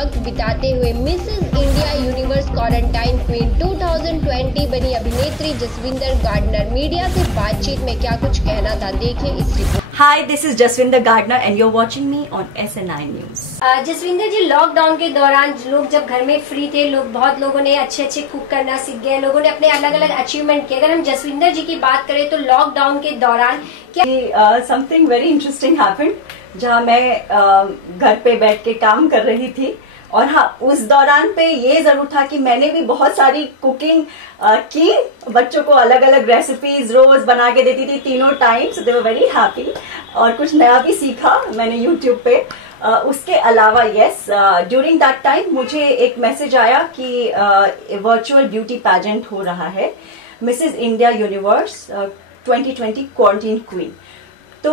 वक्त बिताते हुए Mrs India universe quarantine queen 2020 बनी अभिनेत्री जसविंदर गार्डनर मीडिया से बातचीत में क्या कुछ कहना था, देखें इस report. Hi, this is Jaswinder Gardner and you're watching me on SN9 News. Jasvinder ji, lockdown के दौरान लोग जब घर में फ्री थे, बहुत लोगों ने अच्छे कुक करना सीख गए, लोगों ने अपने अलग अलग अचीवमेंट किए। अगर हम जसविंदर जी की बात करें तो लॉकडाउन के दौरान क्या समथिंग वेरी इंटरेस्टिंग हैपेंड, जहाँ मैं घर पे बैठ के काम कर रही थी। और हाँ, उस दौरान पे ये जरूर था कि मैंने भी बहुत सारी कुकिंग की, बच्चों को अलग अलग रेसिपीज रोज बना के देती थी, तीनों times. They were very happy. और कुछ नया भी सीखा मैंने यूट्यूब पे। उसके अलावा यस, ड्यूरिंग दैट टाइम मुझे एक मैसेज आया कि वर्चुअल ब्यूटी पैजेंट हो रहा है, Mrs India universe 2020 quarantine queen. तो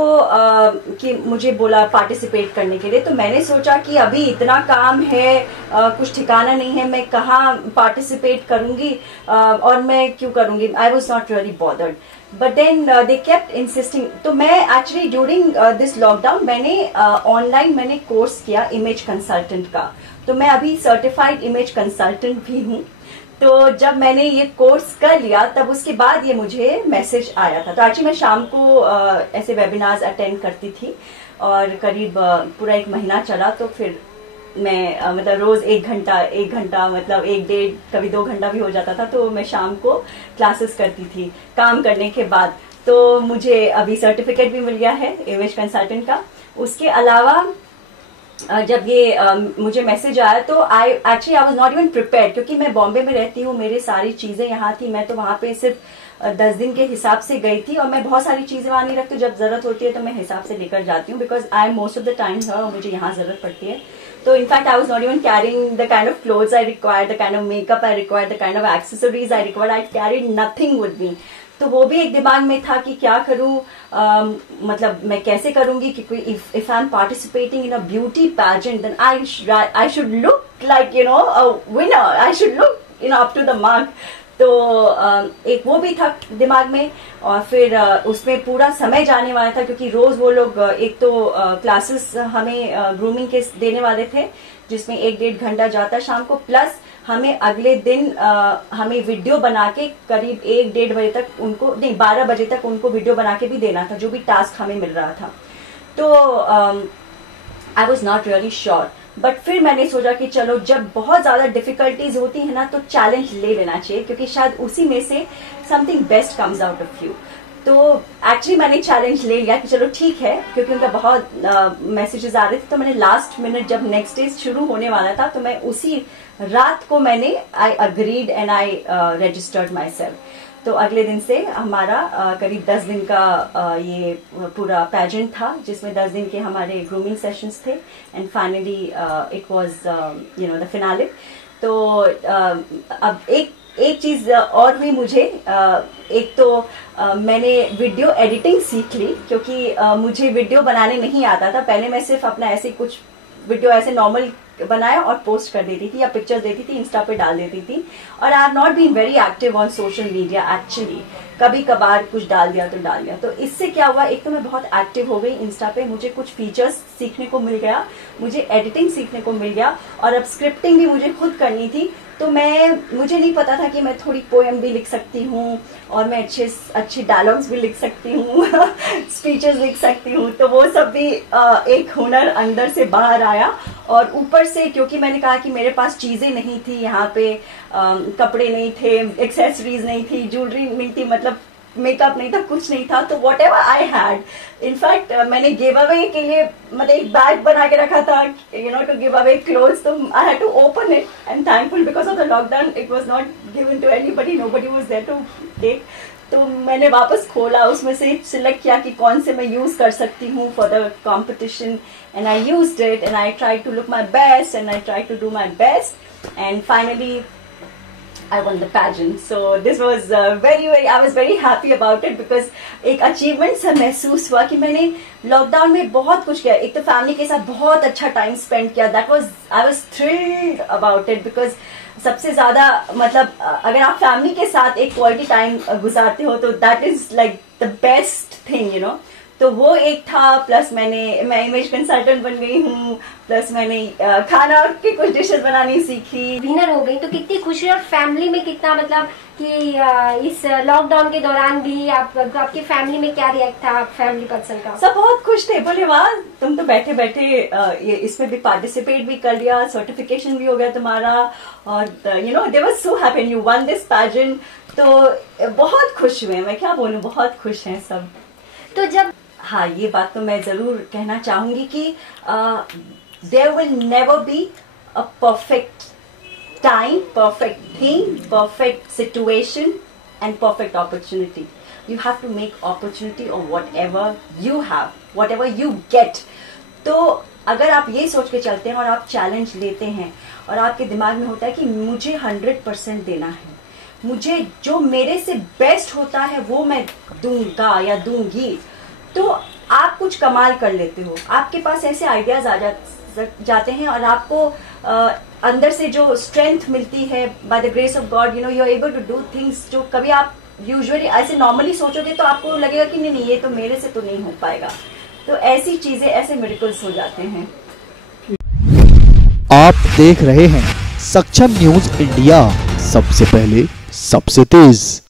कि मुझे बोला पार्टिसिपेट करने के लिए। तो मैंने सोचा कि अभी इतना काम है, कुछ ठिकाना नहीं है, मैं कहाँ पार्टिसिपेट करूंगी और मैं क्यों करूंगी। I was not really bothered, but then they kept insisting. तो मैं एक्चुअली ड्यूरिंग दिस लॉकडाउन मैंने ऑनलाइन मैंने कोर्स किया इमेज कंसल्टेंट का। तो मैं अभी सर्टिफाइड इमेज कंसल्टेंट भी हूँ। तो जब मैंने ये कोर्स कर लिया तब उसके बाद ये मुझे मैसेज आया था। तो एक्चुअली मैं शाम को ऐसे वेबिनार्स अटेंड करती थी और करीब पूरा 1 महीना चला। तो फिर मैं मतलब रोज 1 घंटा मतलब 1-1.5 कभी 2 घंटा भी हो जाता था। तो मैं शाम को क्लासेस करती थी काम करने के बाद। तो मुझे अभी सर्टिफिकेट भी मिल गया है इमेज कंसल्टेंट का। उसके अलावा जब ये मुझे मैसेज आया तो I was not even prepared, क्योंकि मैं बॉम्बे में रहती हूँ, मेरी सारी चीजें यहाँ थी। मैं तो वहां पे सिर्फ 10 दिन के हिसाब से गई थी और मैं बहुत सारी चीजें वहां नहीं रखती। जब जरूरत होती है तो मैं हिसाब से लेकर जाती हूँ, because I am most of the time here और मुझे यहाँ जरूरत पड़ती है। तो in fact I was not even carrying the kind of clothes I require, the kind of makeup I require, the kind of accessories I require. I carried nothing with me. तो वो भी एक दिमाग में था कि क्या करूं, मतलब मैं कैसे करूंगी, क्योंकि if I am participating in a beauty pageant then I should look like a winner, I should look up to the mark. तो एक वो भी था दिमाग में। और फिर उसमें पूरा समय जाने वाला था, क्योंकि रोज वो लोग एक तो क्लासेस हमें ग्रूमिंग के देने वाले थे, जिसमें 1-1.5 घंटा जाता शाम को, प्लस हमें अगले दिन हमें वीडियो बना के करीब 1-1.5 बजे तक उनको, नहीं 12 बजे तक उनको वीडियो बना के भी देना था, जो भी टास्क हमें मिल रहा था। तो आई was not really sure, but फिर मैंने सोचा कि चलो, जब बहुत ज्यादा डिफिकल्टीज होती है ना तो चैलेंज ले लेना चाहिए, क्योंकि शायद उसी में से something best comes out of you. तो एक्चुअली मैंने चैलेंज ले लिया कि चलो ठीक है, क्योंकि उनका बहुत मैसेजेस आ रहे थे। तो मैंने लास्ट मिनट जब नेक्स्ट डे शुरू होने वाला था, तो मैं उसी रात को आई agreed and I registered my self. तो अगले दिन से हमारा करीब 10 दिन का ये पूरा पैजेंट था, जिसमें 10 दिन के हमारे ग्रूमिंग सेशंस थे and finally it was the finale. तो अब एक चीज और हुई मुझे, एक तो मैंने वीडियो एडिटिंग सीख ली, क्योंकि मुझे वीडियो बनाने नहीं आता था। पहले मैं सिर्फ अपना ऐसे कुछ वीडियो ऐसे नॉर्मल बनाया और पोस्ट कर देती थी, या पिक्चर्स देती थी, इंस्टा पे डाल देती थी। और I have not been very active on social media actually. कभी कभार कुछ डाल दिया तो डाल दिया। तो इससे क्या हुआ, एक तो मैं बहुत एक्टिव हो गई इंस्टा पे, मुझे कुछ फीचर्स सीखने को मिल गया, मुझे एडिटिंग सीखने को मिल गया, और अब स्क्रिप्टिंग भी मुझे खुद करनी थी। तो मुझे नहीं पता था कि मैं थोड़ी पोएम भी लिख सकती हूँ और मैं अच्छे डायलॉग्स भी लिख सकती हूँ स्पीचेस लिख सकती हूँ। तो वो सब भी एक हुनर अंदर से बाहर आया। और ऊपर से क्योंकि मैंने कहा कि मेरे पास चीजें नहीं थी यहाँ पे, कपड़े नहीं थे, एक्सेसरीज नहीं थी, ज्वेलरी नहीं थी, मतलब मेकअप नहीं था, कुछ नहीं था। तो what ever I had, in fact मैंने गिव अवे के लिए मतलब एक बैग बना के रखा था, टू गिव अवे क्लोथ्स। तो I had to open it and thankful because of the lockdown it was not given to anybody, nobody was there to take. तो मैंने वापस खोला, उसमें से सिलेक्ट किया कि कौन से मैं यूज कर सकती हूँ for the competition, and I used it and I try to look my best and I try to do my best and finally I won the pageant. So this was I was very happy about it because एक achievement सा महसूस हुआ कि मैंने lockdown में बहुत कुछ किया। एक तो फैमिली के साथ बहुत अच्छा टाइम स्पेंड किया, I was thrilled about it because सबसे ज्यादा मतलब अगर आप फैमिली के साथ एक क्वालिटी टाइम गुजारते हो तो that is like the best thing, तो वो एक था, प्लस मैं इमेज कंसल्टेंट बन गई हूँ, प्लस मैंने खाना की कुछ डिशेस बनानी सीखी, विनर हो गई। तो कितनी खुशी, और फैमिली में कितना मतलब कि इस लॉकडाउन के दौरान भी आपके फैमिली में क्या रिएक्ट था फैमिली पर्सन का? सब बहुत खुश थे, बोले वाह तुम तो बैठे बैठे ये इसमें भी पार्टिसिपेट भी कर लिया, सर्टिफिकेशन भी हो गया तुम्हारा, और you know they were so happy you one this pageant. तो बहुत खुश हुए, मैं क्या बोलूं, बहुत खुश हैं सब। तो जब हाँ, ये बात तो मैं जरूर कहना चाहूंगी कि there will never be a perfect time, perfect thing, perfect situation and perfect opportunity. You have to make opportunity of whatever you have, whatever you get. तो अगर आप ये सोच के चलते हैं और आप चैलेंज लेते हैं और आपके दिमाग में होता है कि मुझे 100% देना है, मुझे जो मेरे से बेस्ट होता है वो मैं दूंगा या दूंगी, तो आप कुछ कमाल कर लेते हो। आपके पास ऐसे आइडियाज आ जाते हैं और आपको अंदर से जो स्ट्रेंथ मिलती है by the grace of God, you know you are able to do things जो कभी आप यूजुअली ऐसे नॉर्मली सोचोगे तो आपको लगेगा कि नहीं ये तो मेरे से तो नहीं हो पाएगा। तो ऐसी चीजें, ऐसे मिरेकल्स हो जाते हैं। आप देख रहे हैं सक्षम न्यूज इंडिया, सबसे पहले सबसे तेज।